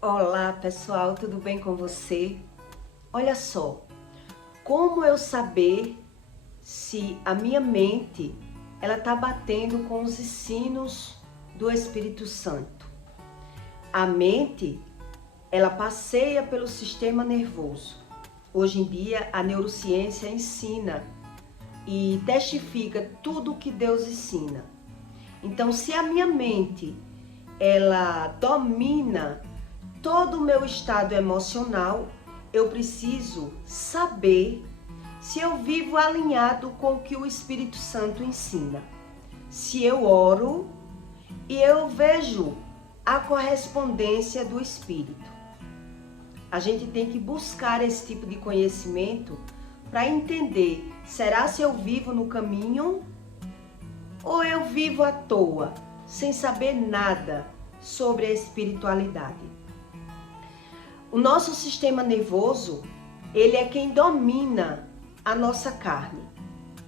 Olá pessoal, tudo bem com você? Olha só, como eu saber se a minha mente ela está batendo com os ensinos do Espírito Santo? A mente ela passeia pelo sistema nervoso. Hoje em dia a neurociência ensina e testifica tudo o que Deus ensina. Então, se a minha mente ela domina todo o meu estado emocional, eu preciso saber se eu vivo alinhado com o que o Espírito Santo ensina. Se eu oro e eu vejo a correspondência do Espírito. A gente tem que buscar esse tipo de conhecimento para entender, será se eu vivo no caminho ou eu vivo à toa, sem saber nada sobre a espiritualidade? O nosso sistema nervoso, ele é quem domina a nossa carne,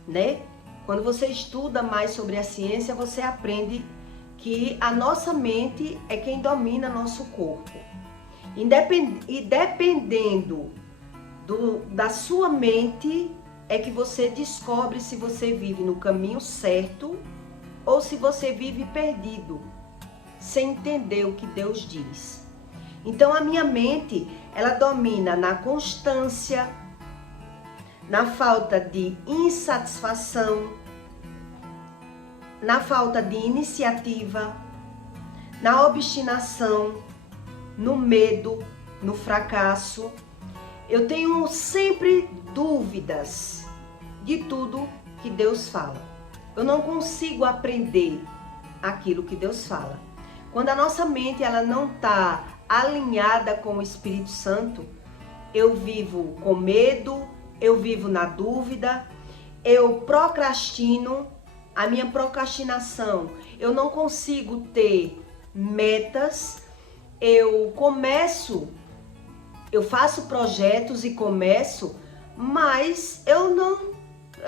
né? Quando você estuda mais sobre a ciência, você aprende que a nossa mente é quem domina nosso corpo. E dependendo da sua mente, é que você descobre se você vive no caminho certo ou se você vive perdido, sem entender o que Deus diz. Então a minha mente, ela domina na constância, na falta de insatisfação, na falta de iniciativa, na obstinação, no medo, no fracasso. Eu tenho sempre dúvidas de tudo que Deus fala. Eu não consigo aprender aquilo que Deus fala. Quando a nossa mente ela não está alinhada com o Espírito Santo, eu vivo com medo, eu vivo na dúvida, eu procrastino. A minha procrastinação, eu não consigo ter metas, eu faço projetos e começo, mas eu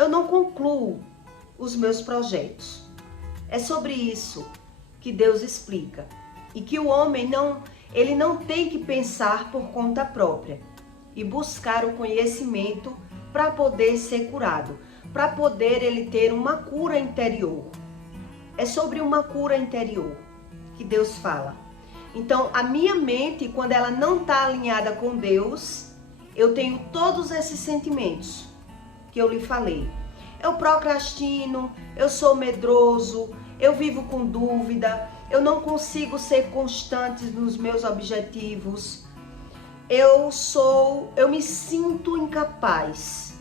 não concluo os meus projetos. É sobre isso que Deus explica. E que o homem ele não tem que pensar por conta própria e buscar o conhecimento para poder ser curado, para poder ele ter uma cura interior. É sobre uma cura interior que Deus fala. Então, a minha mente, quando ela não está alinhada com Deus, eu tenho todos esses sentimentos que eu lhe falei. Eu procrastino, eu sou medroso, eu vivo com dúvida, eu não consigo ser constante nos meus objetivos. Eu me sinto incapaz.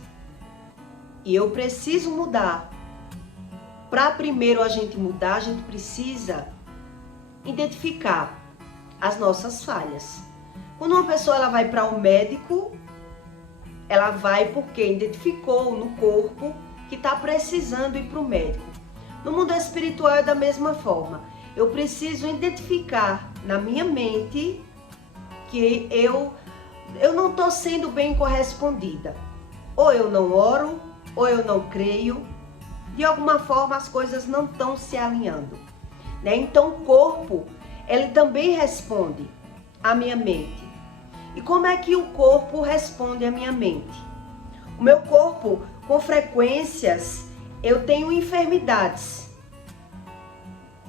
E eu preciso mudar. Para primeiro a gente mudar, a gente precisa identificar as nossas falhas. Quando uma pessoa ela vai para um médico, ela vai porque identificou no corpo que está precisando ir para o médico. No mundo espiritual é da mesma forma. Eu preciso identificar na minha mente que eu não estou sendo bem correspondida. Ou eu não oro, ou eu não creio. De alguma forma as coisas não estão se alinhando, né? Então o corpo, ele também responde à minha mente. E como é que o corpo responde à minha mente? O meu corpo, com frequências, eu tenho enfermidades.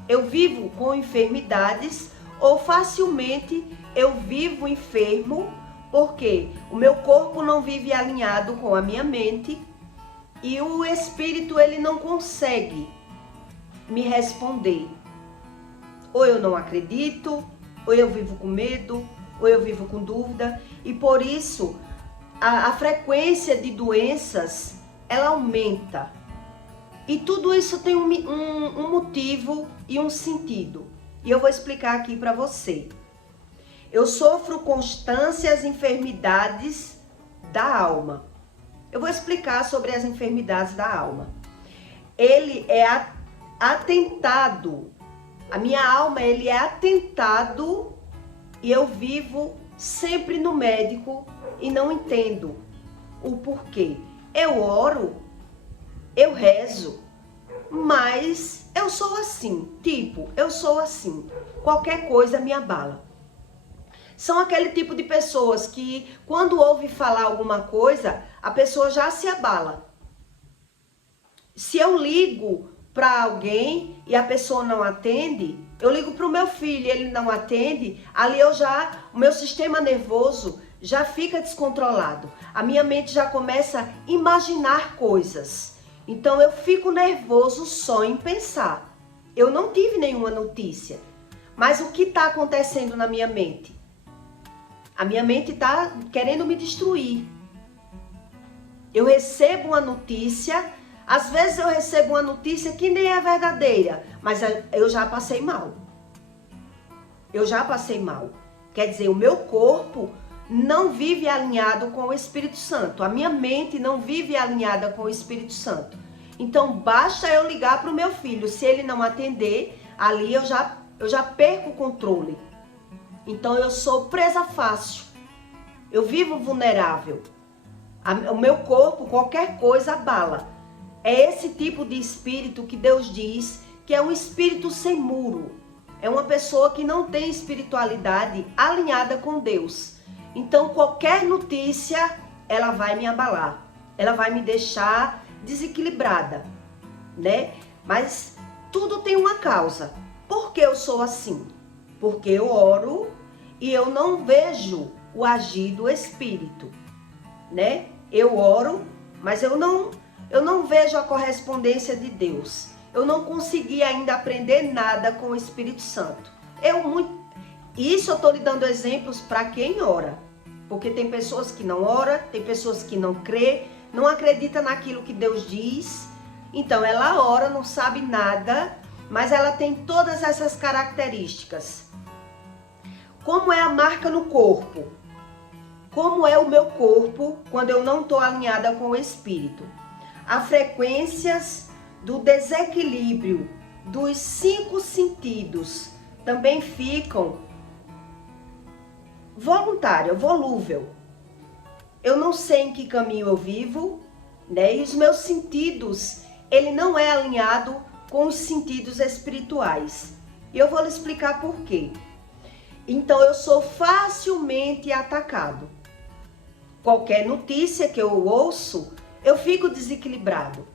Eu vivo com enfermidades ou facilmente eu vivo enfermo porque o meu corpo não vive alinhado com a minha mente e o espírito ele não consegue me responder. Ou eu não acredito, ou eu vivo com medo, ou eu vivo com dúvida e por isso a frequência de doenças ela aumenta. E tudo isso tem um motivo e um sentido. E eu vou explicar aqui para você. Eu sofro constâncias enfermidades da alma. Eu vou explicar sobre as enfermidades da alma. Ele é atentado. A minha alma ele é atentado e eu vivo sempre no médico e não entendo o porquê. Eu oro, eu rezo, mas eu sou assim, eu sou assim, qualquer coisa me abala. São aquele tipo de pessoas que, quando ouve falar alguma coisa, a pessoa já se abala. Se eu ligo para alguém e a pessoa não atende, eu ligo para o meu filho e ele não atende, ali o meu sistema nervoso já fica descontrolado. A minha mente já começa a imaginar coisas. Então eu fico nervoso só em pensar. Eu não tive nenhuma notícia, mas o que está acontecendo na minha mente? A minha mente está querendo me destruir. Eu recebo uma notícia, às vezes eu recebo uma notícia que nem é verdadeira, mas eu já passei mal. Eu já passei mal. Quer dizer, o meu corpo não vive alinhado com o Espírito Santo. A minha mente não vive alinhada com o Espírito Santo. Então, basta eu ligar para o meu filho. Se ele não atender, ali eu já perco o controle. Então, eu sou presa fácil. Eu vivo vulnerável. O meu corpo, qualquer coisa, abala. É esse tipo de espírito que Deus diz que é um espírito sem muro. É uma pessoa que não tem espiritualidade alinhada com Deus. Então, qualquer notícia, ela vai me abalar. Ela vai me deixar desequilibrada, né? Mas tudo tem uma causa. Por que eu sou assim? Porque eu oro e eu não vejo o agir do Espírito, né? Eu oro, mas eu não vejo a correspondência de Deus. Eu não consegui ainda aprender nada com o Espírito Santo. Isso eu estou lhe dando exemplos para quem ora. Porque tem pessoas que não oram, tem pessoas que não crê, não acredita naquilo que Deus diz. Então ela ora, não sabe nada, mas ela tem todas essas características. Como é a marca no corpo? Como é o meu corpo quando eu não estou alinhada com o Espírito? Há frequências do desequilíbrio dos 5 sentidos também ficam volúvel. Eu não sei em que caminho eu vivo, né? E os meus sentidos, ele não é alinhado com os sentidos espirituais. E eu vou lhe explicar por quê. Então eu sou facilmente atacado. Qualquer notícia que eu ouço, eu fico desequilibrado.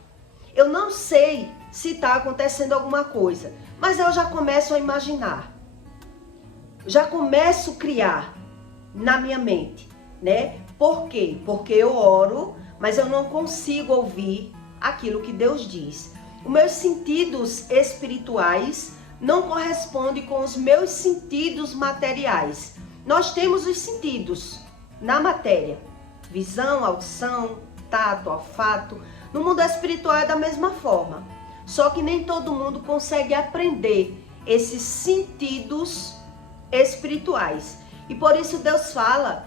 Eu não sei se está acontecendo alguma coisa, mas eu já começo a imaginar. Já começo a criar na minha mente, né? Por quê? Porque eu oro, mas eu não consigo ouvir aquilo que Deus diz. Os meus sentidos espirituais não correspondem com os meus sentidos materiais. Nós temos os sentidos na matéria: visão, audição, tato, olfato. No mundo espiritual é da mesma forma. Só que nem todo mundo consegue aprender esses sentidos espirituais. E por isso Deus fala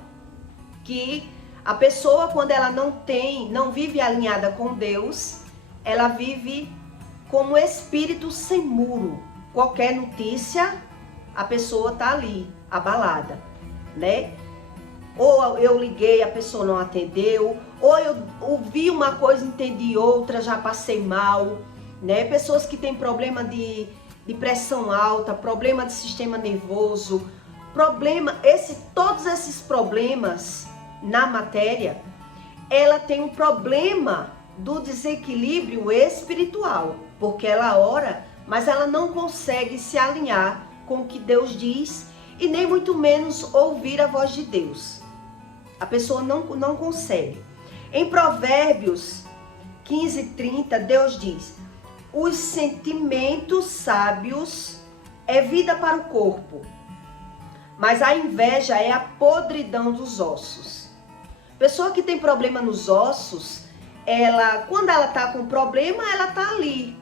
que a pessoa, quando ela não vive alinhada com Deus, ela vive como espírito sem muro. Qualquer notícia, a pessoa tá ali, abalada, né? Ou eu liguei, a pessoa não atendeu, ou eu ouvi uma coisa, entendi outra, já passei mal, né? Pessoas que têm problema de pressão alta, problema de sistema nervoso, todos esses problemas na matéria, ela tem um problema do desequilíbrio espiritual, porque ela ora, mas ela não consegue se alinhar com o que Deus diz e nem muito menos ouvir a voz de Deus. A pessoa não consegue. Em Provérbios 15:30, Deus diz: os sentimentos sábios é vida para o corpo, mas a inveja é a podridão dos ossos. Pessoa que tem problema nos ossos, quando ela está com problema, ela está ali,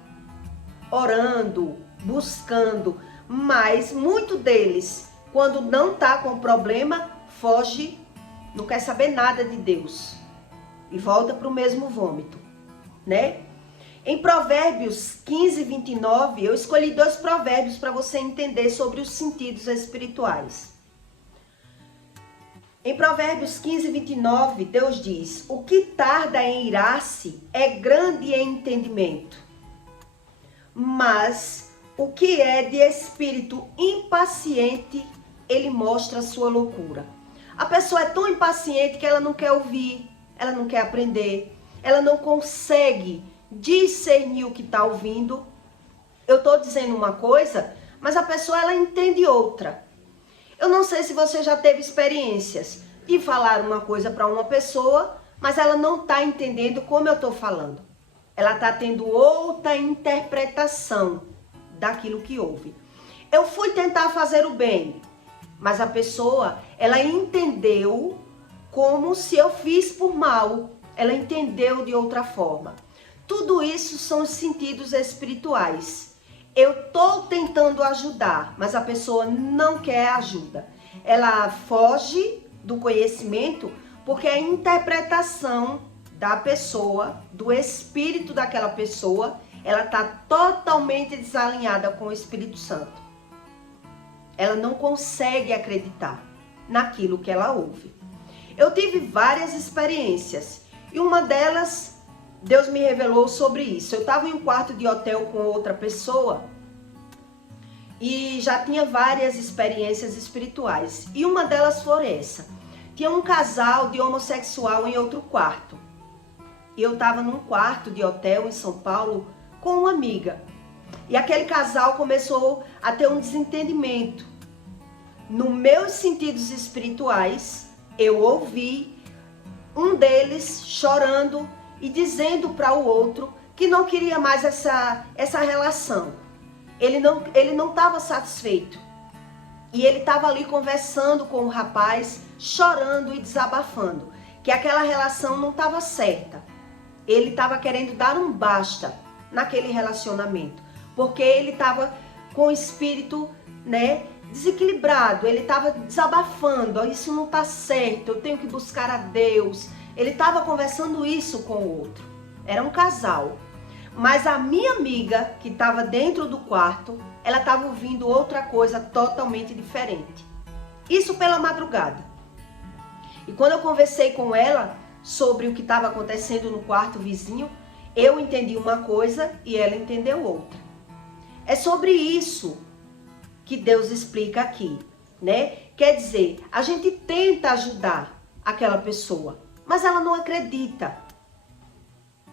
orando, buscando, mas muito deles, quando não está com problema, foge, não quer saber nada de Deus e volta para o mesmo vômito, né? Em Provérbios 15:29, eu escolhi 2 provérbios para você entender sobre os sentidos espirituais. Em Provérbios 15:29, Deus diz: o que tarda em irar-se é grande em entendimento, mas o que é de espírito impaciente ele mostra a sua loucura. A pessoa é tão impaciente que ela não quer ouvir, ela não quer aprender, ela não consegue discernir o que está ouvindo. Eu estou dizendo uma coisa, mas a pessoa ela entende outra. Eu não sei se você já teve experiências de falar uma coisa para uma pessoa, mas ela não está entendendo como eu estou falando. Ela está tendo outra interpretação daquilo que ouve. Eu fui tentar fazer o bem, mas a pessoa, ela entendeu como se eu fiz por mal. Ela entendeu de outra forma. Tudo isso são os sentidos espirituais. Eu estou tentando ajudar, mas a pessoa não quer ajuda. Ela foge do conhecimento porque a interpretação da pessoa, do espírito daquela pessoa, ela está totalmente desalinhada com o Espírito Santo. Ela não consegue acreditar naquilo que ela ouve. Eu tive várias experiências e uma delas, Deus me revelou sobre isso. Eu estava em um quarto de hotel com outra pessoa e já tinha várias experiências espirituais. E uma delas foi essa. Tinha um casal de homossexual em outro quarto. E eu estava num quarto de hotel em São Paulo com uma amiga. E aquele casal começou a ter um desentendimento. Nos meus sentidos espirituais, eu ouvi um deles chorando e dizendo para o outro que não queria mais essa relação. Ele não estava satisfeito. E ele estava ali conversando com o rapaz, chorando e desabafando, que aquela relação não estava certa. Ele estava querendo dar um basta naquele relacionamento, porque ele estava com o espírito, desequilibrado. Ele estava desabafando, isso não está certo, eu tenho que buscar a Deus. Ele estava conversando isso com o outro. Era um casal. Mas a minha amiga, que estava dentro do quarto, ela estava ouvindo outra coisa totalmente diferente. Isso pela madrugada. E quando eu conversei com ela sobre o que estava acontecendo no quarto vizinho, eu entendi uma coisa e ela entendeu outra. É sobre isso que Deus explica aqui, Quer dizer, a gente tenta ajudar aquela pessoa, mas ela não acredita.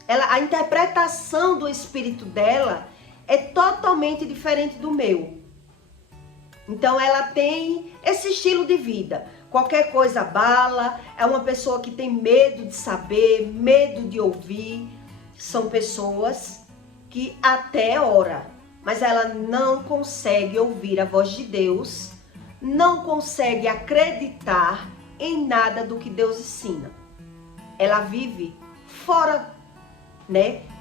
A interpretação do espírito dela é totalmente diferente do meu. Então ela tem esse estilo de vida. Qualquer coisa abala, é uma pessoa que tem medo de saber, medo de ouvir. São pessoas que até ora, mas ela não consegue ouvir a voz de Deus, não consegue acreditar em nada do que Deus ensina. Ela vive fora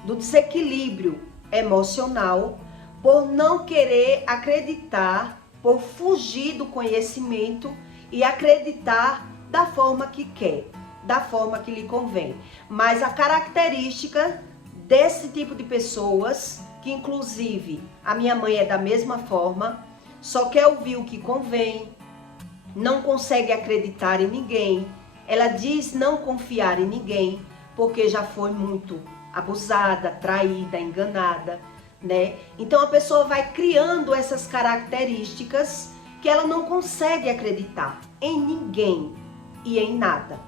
do desequilíbrio emocional, por não querer acreditar, por fugir do conhecimento e acreditar da forma que quer, da forma que lhe convém. Mas a característica desse tipo de pessoas, que inclusive a minha mãe é da mesma forma, só quer ouvir o que convém, não consegue acreditar em ninguém. Ela diz não confiar em ninguém, porque já foi muito abusada, traída, enganada, Então a pessoa vai criando essas características que ela não consegue acreditar em ninguém e em nada.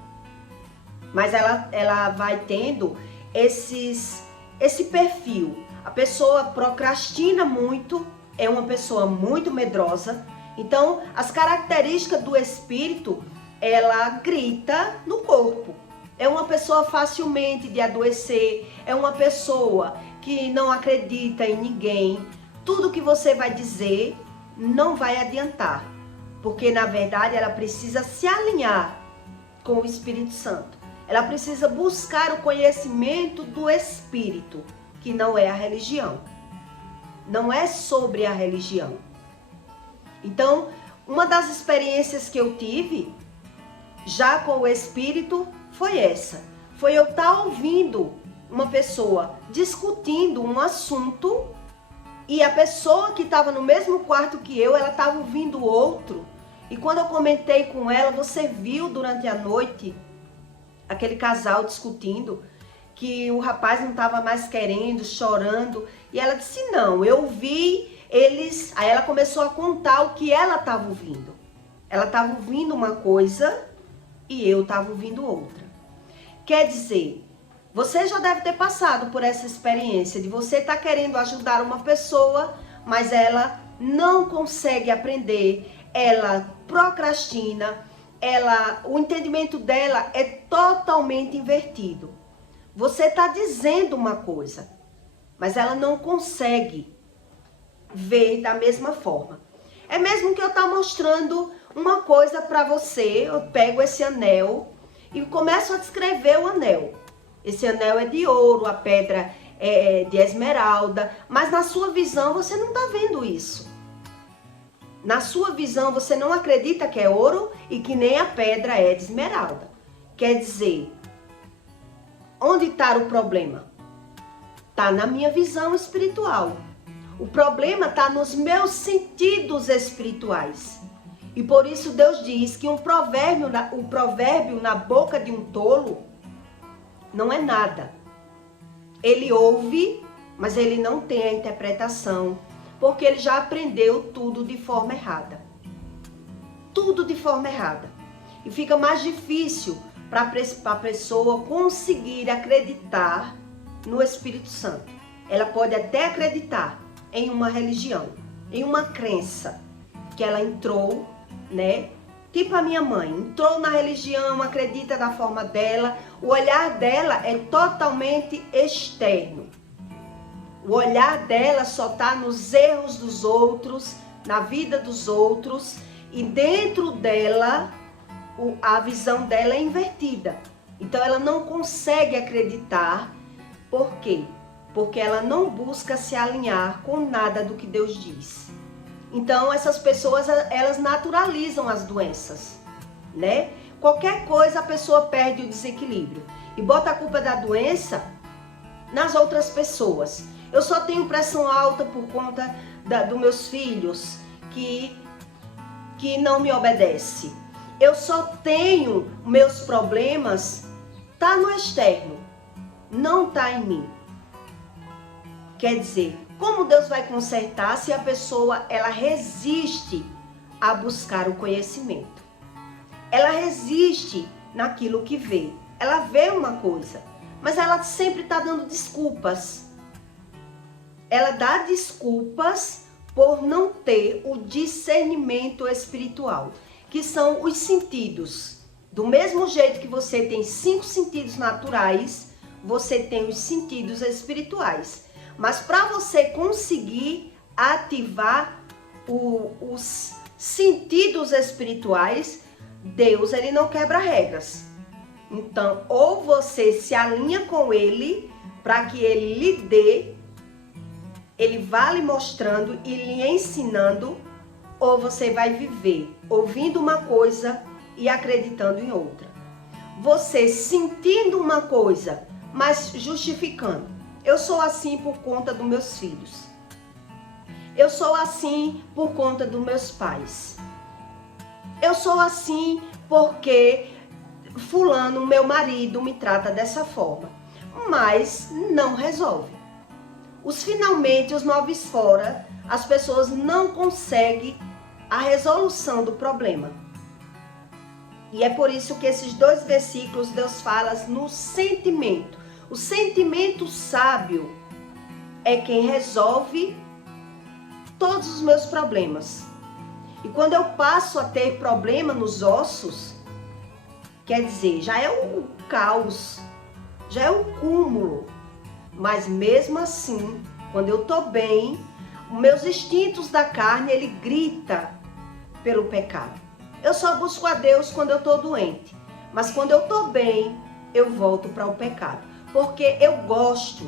Mas ela vai tendo esse perfil. A pessoa procrastina muito, é uma pessoa muito medrosa. Então as características do espírito, ela grita no corpo. É uma pessoa facilmente de adoecer, é uma pessoa que não acredita em ninguém. Tudo que você vai dizer não vai adiantar, porque na verdade ela precisa se alinhar com o Espírito Santo. Ela precisa buscar o conhecimento do Espírito, que não é a religião. Não é sobre a religião. Então, uma das experiências que eu tive já com o Espírito foi essa. Foi eu estar ouvindo uma pessoa discutindo um assunto e a pessoa que estava no mesmo quarto que eu, ela estava ouvindo outro. E quando eu comentei com ela, você viu durante a noite aquele casal discutindo que o rapaz não estava mais querendo, chorando. E ela disse, não, eu vi eles... Aí ela começou a contar o que ela estava ouvindo. Ela estava ouvindo uma coisa e eu estava ouvindo outra. Quer dizer, você já deve ter passado por essa experiência de você estar querendo ajudar uma pessoa, mas ela não consegue aprender, ela procrastina, o entendimento dela é totalmente invertido. Você está dizendo uma coisa, mas ela não consegue ver da mesma forma. É mesmo que eu estar mostrando uma coisa para você, eu pego esse anel e começo a descrever o anel. Esse anel é de ouro, a pedra é de esmeralda, mas na sua visão você não está vendo isso. Na sua visão você não acredita que é ouro e que nem a pedra é de esmeralda. Quer dizer, onde está o problema? Está na minha visão espiritual. O problema está nos meus sentidos espirituais. E por isso Deus diz que um provérbio na boca de um tolo não é nada. Ele ouve, mas ele não tem a interpretação, porque ele já aprendeu tudo de forma errada. Tudo de forma errada. E fica mais difícil para a pessoa conseguir acreditar no Espírito Santo. Ela pode até acreditar em uma religião, em uma crença que ela entrou, né? Tipo a minha mãe, entrou na religião, acredita da forma dela, o olhar dela é totalmente externo. O olhar dela só está nos erros dos outros, na vida dos outros, e dentro dela, a visão dela é invertida. Então ela não consegue acreditar. Por quê? Porque ela não busca se alinhar com nada do que Deus diz. Então essas pessoas, elas naturalizam as doenças, né? Qualquer coisa a pessoa perde o desequilíbrio e bota a culpa da doença nas outras pessoas. Eu só tenho pressão alta por conta dos meus filhos que não me obedecem. Eu só tenho meus problemas, tá no externo, não tá em mim. Quer dizer, como Deus vai consertar se a pessoa ela resiste a buscar o conhecimento? Ela resiste naquilo que vê. Ela vê uma coisa, mas ela sempre está dando desculpas. Ela dá desculpas por não ter o discernimento espiritual, que são os sentidos. Do mesmo jeito que você tem 5 sentidos naturais, você tem os sentidos espirituais. Mas para você conseguir ativar os sentidos espirituais, Deus ele não quebra regras. Então, ou você se alinha com ele para que ele lhe dê, ele vai lhe mostrando e lhe ensinando, ou você vai viver ouvindo uma coisa e acreditando em outra. Você sentindo uma coisa, mas justificando. Eu sou assim por conta dos meus filhos. Eu sou assim por conta dos meus pais. Eu sou assim porque fulano, meu marido, me trata dessa forma. Mas não resolve. Os finalmente, os noves fora, as pessoas não conseguem a resolução do problema. E é por isso que esses 2 versículos Deus fala no sentimento. O sentimento sábio é quem resolve todos os meus problemas. E quando eu passo a ter problema nos ossos, quer dizer, já é um caos, já é um cúmulo. Mas mesmo assim, quando eu tô bem, os meus instintos da carne, ele grita pelo pecado. Eu só busco a Deus quando eu tô doente. Mas quando eu tô bem, eu volto para o pecado. Porque eu gosto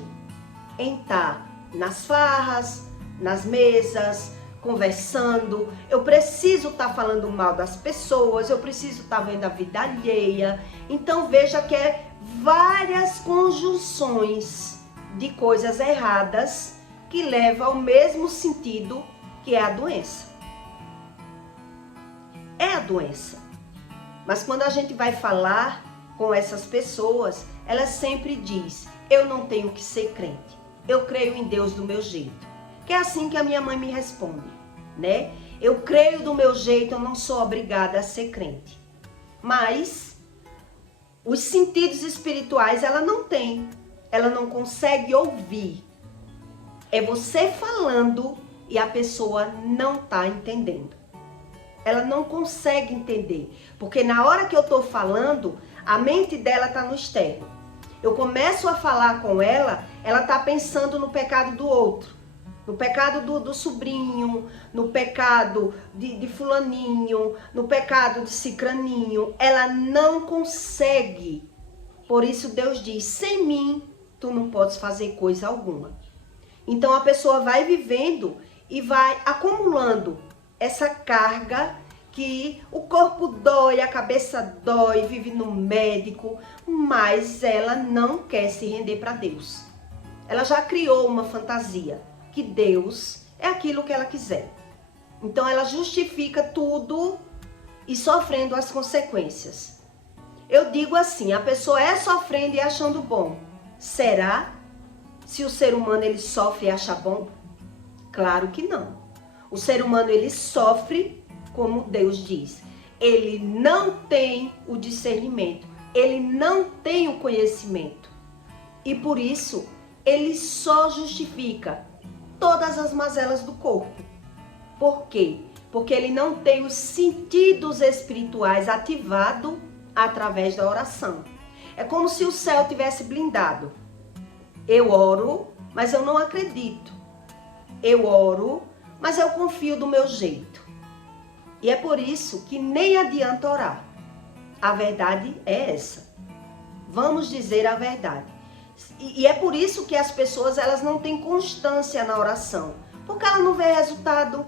em estar nas farras, nas mesas, conversando. Eu preciso estar falando mal das pessoas, eu preciso estar vendo a vida alheia. Então veja que é várias conjunções de coisas erradas que levam ao mesmo sentido que é a doença. É a doença. Mas quando a gente vai falar com essas pessoas, ela sempre diz, eu não tenho que ser crente, eu creio em Deus do meu jeito. Que é assim que a minha mãe me responde, né? Eu creio do meu jeito, eu não sou obrigada a ser crente. Mas os sentidos espirituais ela não tem. Ela não consegue ouvir. É você falando e a pessoa não está entendendo. Ela não consegue entender. Porque na hora que eu estou falando, a mente dela está no externo. Eu começo a falar com ela, ela está pensando no pecado do outro. No pecado do sobrinho, no pecado de fulaninho, no pecado de cicraninho. Ela não consegue. Por isso Deus diz, sem mim, tu não podes fazer coisa alguma. Então a pessoa vai vivendo e vai acumulando essa carga que o corpo dói, a cabeça dói, vive no médico, mas ela não quer se render para Deus. Ela já criou uma fantasia, que Deus é aquilo que ela quiser. Então ela justifica tudo e sofrendo as consequências. Eu digo assim, a pessoa é sofrendo e achando bom. Será? Se o ser humano ele sofre e acha bom? Claro que não. O ser humano ele sofre, como Deus diz. Ele não tem o discernimento. Ele não tem o conhecimento. E por isso, ele só justifica todas as mazelas do corpo. Por quê? Porque ele não tem os sentidos espirituais ativados através da oração. É como se o céu tivesse blindado. Eu oro, mas eu não acredito. Eu oro, mas eu confio do meu jeito. E é por isso que nem adianta orar. A verdade é essa. Vamos dizer a verdade. E é por isso que as pessoas elas não têm constância na oração. Porque ela não vê resultado.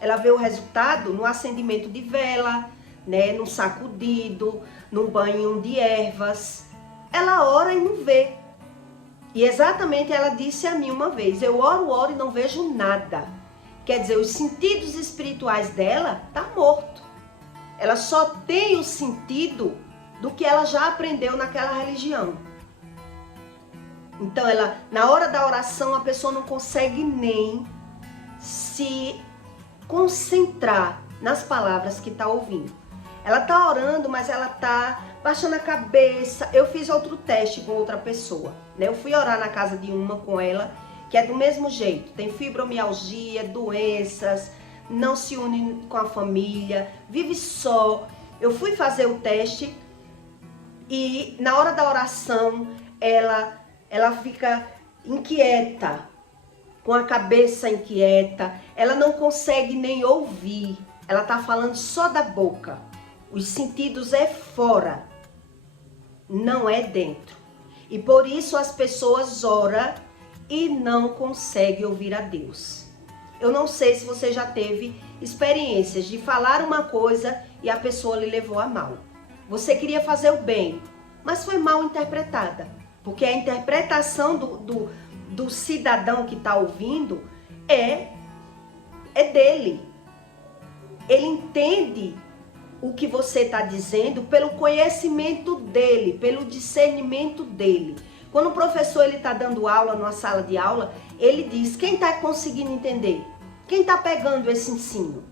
Ela vê o resultado no acendimento de vela, né, no sacudido, no banho de ervas. Ela ora e não vê. E exatamente ela disse a mim uma vez, eu oro e não vejo nada. Quer dizer, os sentidos espirituais dela tá morto. Ela só tem o sentido do que ela já aprendeu naquela religião. Então, na hora da oração, a pessoa não consegue nem se concentrar nas palavras que está ouvindo. Ela está orando, mas ela está baixando a cabeça. Eu fiz outro teste com outra pessoa, né? Eu fui orar na casa de uma com ela, que é do mesmo jeito. Tem fibromialgia, doenças, não se une com a família, vive só. Eu fui fazer o teste e na hora da oração, ela fica inquieta, com a cabeça inquieta, ela não consegue nem ouvir, ela tá falando só da boca, os sentidos é fora, não é dentro. E por isso as pessoas oram e não conseguem ouvir a Deus. Eu não sei se você já teve experiências de falar uma coisa e a pessoa lhe levou a mal. Você queria fazer o bem, mas foi mal interpretada. Porque a interpretação do cidadão que está ouvindo é dele. Ele entende o que você está dizendo pelo conhecimento dele, pelo discernimento dele. Quando o professor está dando aula numa sala de aula, ele diz, quem está conseguindo entender? Quem está pegando esse ensino?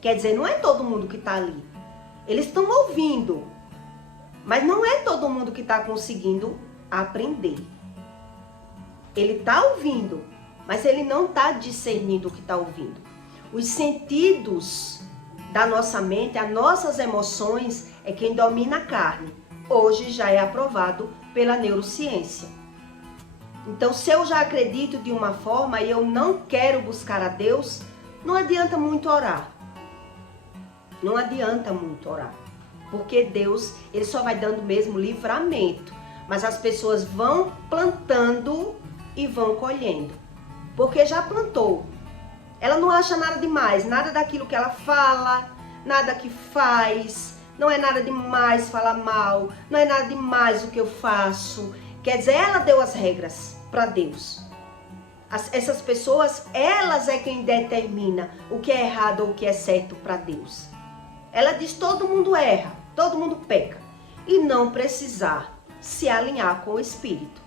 Quer dizer, não é todo mundo que está ali. Eles estão ouvindo, mas não é todo mundo que está conseguindo aprender. Ele está ouvindo, mas ele não está discernindo o que está ouvindo. Os sentidos da nossa mente, as nossas emoções, é quem domina a carne. Hoje já é aprovado pela neurociência. Então, se eu já acredito de uma forma e eu não quero buscar a Deus, não adianta muito orar. Não adianta muito orar. Porque Deus, ele só vai dando mesmo livramento. Mas as pessoas vão plantando e vão colhendo. Porque já plantou. Ela não acha nada demais, nada daquilo que ela fala, nada que faz. Não é nada demais falar mal, não é nada demais o que eu faço. Quer dizer, ela deu as regras para Deus. Essas pessoas, elas é quem determina o que é errado ou o que é certo para Deus. Ela diz, todo mundo erra, todo mundo peca. E não precisar se alinhar com o Espírito.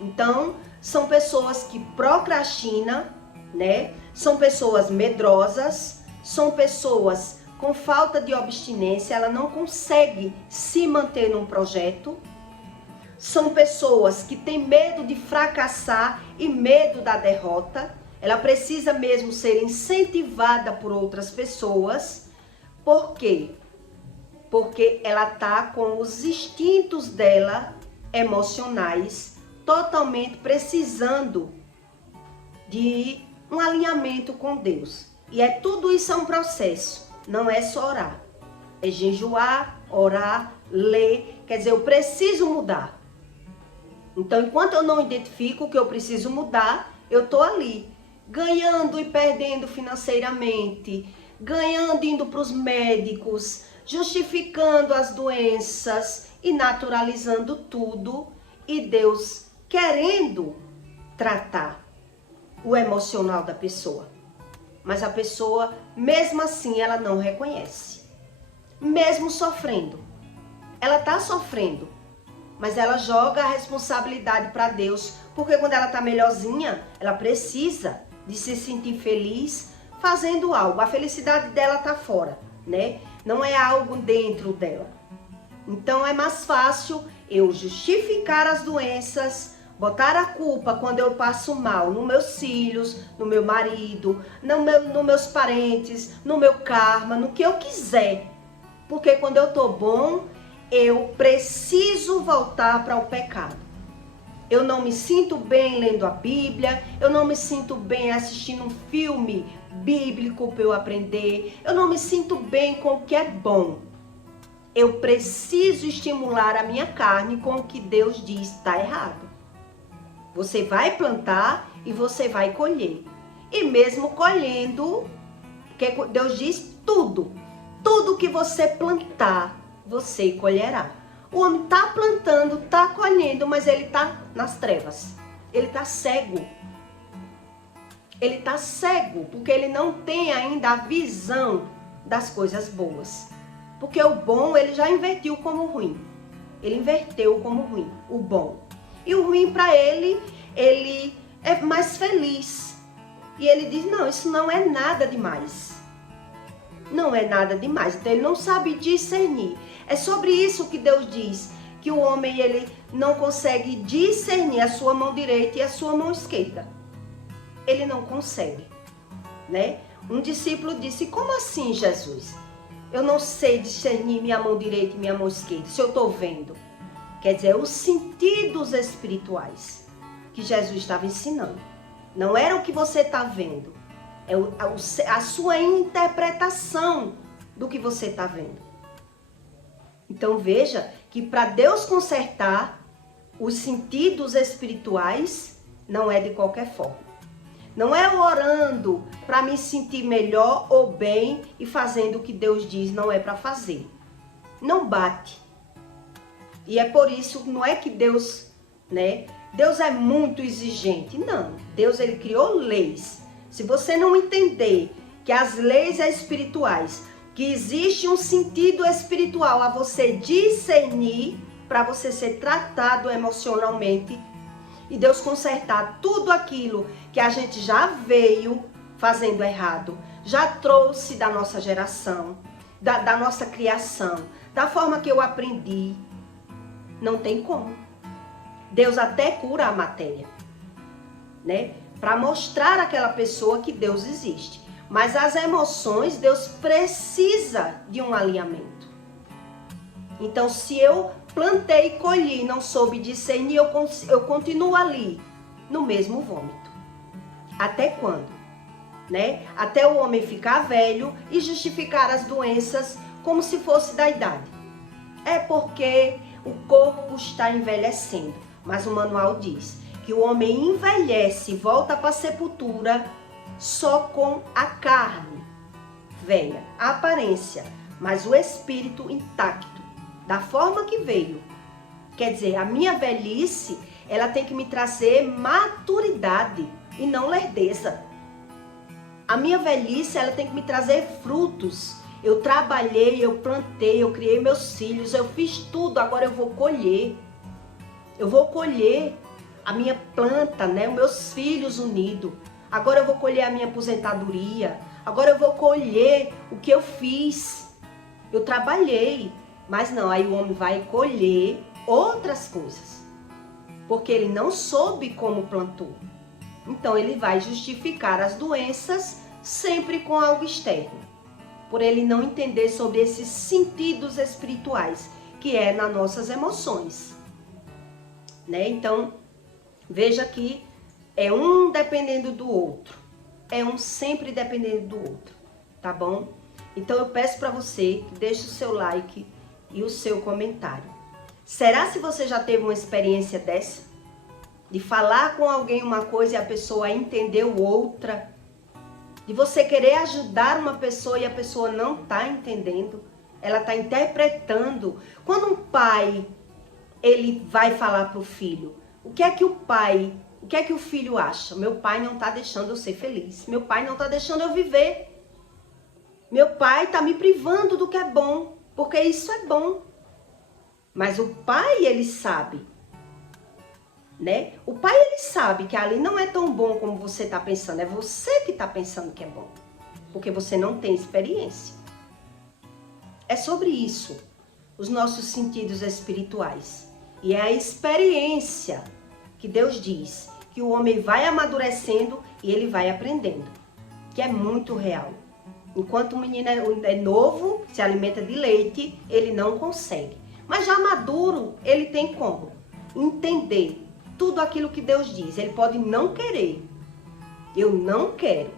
Então, são pessoas que procrastinam, né? São pessoas medrosas, São pessoas com falta de abstinência, ela não consegue se manter num projeto. São pessoas que têm medo de fracassar e medo da derrota. Ela precisa mesmo ser incentivada por outras pessoas. Por quê? Porque ela está com os instintos dela emocionais totalmente precisando de um alinhamento com Deus. E tudo isso é um processo, não é só orar. É jejuar, orar, ler, quer dizer, eu preciso mudar. Então, enquanto eu não identifico que eu preciso mudar, eu estou ali, ganhando e perdendo financeiramente, ganhando indo para os médicos, justificando as doenças e naturalizando tudo, e Deus querendo tratar o emocional da pessoa. Mas a pessoa, mesmo assim, ela não reconhece. Mesmo sofrendo. Ela está sofrendo, mas ela joga a responsabilidade para Deus, porque quando ela está melhorzinha, ela precisa de se sentir feliz fazendo algo. A felicidade dela está fora, né? Não é algo dentro dela. Então é mais fácil eu justificar as doenças, botar a culpa quando eu passo mal nos meus filhos, no meu marido, nos meus parentes, no meu karma, no que eu quiser. Porque quando eu tô bom, eu preciso voltar para o pecado. Eu não me sinto bem lendo a Bíblia, eu não me sinto bem assistindo um filme bíblico para eu aprender, eu não me sinto bem com o que é bom. Eu preciso estimular a minha carne com o que Deus diz está errado. Você vai plantar e você vai colher. E mesmo colhendo, porque Deus diz tudo que você plantar, você colherá. O homem está plantando, está colhendo, mas ele está nas trevas. Ele está cego. Ele está cego, porque ele não tem ainda a visão das coisas boas. Porque o bom, ele já invertiu como ruim. Ele inverteu como ruim, o bom. E o ruim para ele é mais feliz. E ele diz, não, isso não é nada demais. Não é nada demais. Então ele não sabe discernir. É sobre isso que Deus diz, que o homem, ele não consegue discernir a sua mão direita e a sua mão esquerda. Ele não consegue, né? Um discípulo disse, como assim, Jesus? Eu não sei discernir minha mão direita e minha mão esquerda, se eu estou vendo. Quer dizer, os sentidos espirituais que Jesus estava ensinando. Não era o que você está vendo, é a sua interpretação do que você está vendo. Então veja que para Deus consertar os sentidos espirituais, não é de qualquer forma. Não é orando para me sentir melhor ou bem e fazendo o que Deus diz não é para fazer. Não bate. E é por isso, não é que Deus, né? Deus é muito exigente. Não. Deus, ele criou leis. Se você não entender que as leis espirituais, que existe um sentido espiritual a você discernir para você ser tratado emocionalmente, e Deus consertar tudo aquilo que a gente já veio fazendo errado, já trouxe da nossa geração, da nossa criação, da forma que eu aprendi. Não tem como. Deus até cura a matéria, né? Para mostrar àquela pessoa que Deus existe. Mas as emoções, Deus precisa de um alinhamento. Então, se eu plantei e colhi, não soube discernir, eu continuo ali, no mesmo vômito. Até quando? Né? Até o homem ficar velho e justificar as doenças como se fosse da idade. É porque o corpo está envelhecendo. Mas o manual diz que o homem envelhece e volta para a sepultura só com a carne velha, a aparência, mas o espírito intacto, da forma que veio. Quer dizer, a minha velhice, ela tem que me trazer maturidade e não lerdeza. A minha velhice, ela tem que me trazer frutos. Eu trabalhei, eu plantei, eu criei meus filhos, eu fiz tudo, agora eu vou colher. Eu vou colher a minha planta, né? Os meus filhos unidos. Agora eu vou colher a minha aposentadoria. agora eu vou colher o que eu fiz. Eu trabalhei. Mas não, aí o homem vai colher outras coisas. Porque ele não soube como plantou. Então ele vai justificar as doenças sempre com algo externo. Por ele não entender sobre esses sentidos espirituais, que é nas nossas emoções. Né? Então, veja que é um dependendo do outro. É um sempre dependendo do outro. Tá bom? Então eu peço para você que deixe o seu like e o seu comentário. Será se você já teve uma experiência dessa? De falar com alguém uma coisa e a pessoa entendeu outra? De você querer ajudar uma pessoa e a pessoa não está entendendo? Ela está interpretando. Quando um pai, ele vai falar para o filho, o que é que o filho acha? Meu pai não está deixando eu ser feliz. Meu pai não está deixando eu viver. Meu pai está me privando do que é bom, porque isso é bom. Mas o pai, ele sabe, né? O pai, ele sabe que ali não é tão bom como você está pensando. É você que está pensando que é bom, porque você não tem experiência. É sobre isso, os nossos sentidos espirituais. E é a experiência que Deus diz que o homem vai amadurecendo e ele vai aprendendo, que é muito real. Enquanto o menino é novo, se alimenta de leite, ele não consegue. Mas já maduro, ele tem como entender tudo aquilo que Deus diz. Ele pode não querer, eu não quero,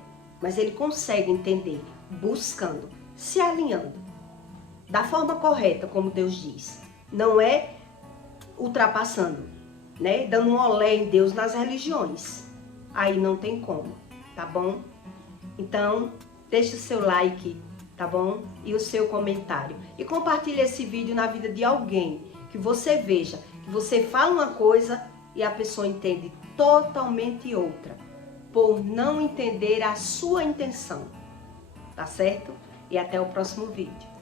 mas ele consegue entender, buscando, se alinhando da forma correta, como Deus diz. Não é ultrapassando, né? Dando um olé em Deus nas religiões. Aí não tem como, tá bom? Então, deixe o seu like, tá bom? E o seu comentário. E compartilhe esse vídeo na vida de alguém que você veja, que você fala uma coisa e a pessoa entende totalmente outra, por não entender a sua intenção. Tá certo? E até o próximo vídeo.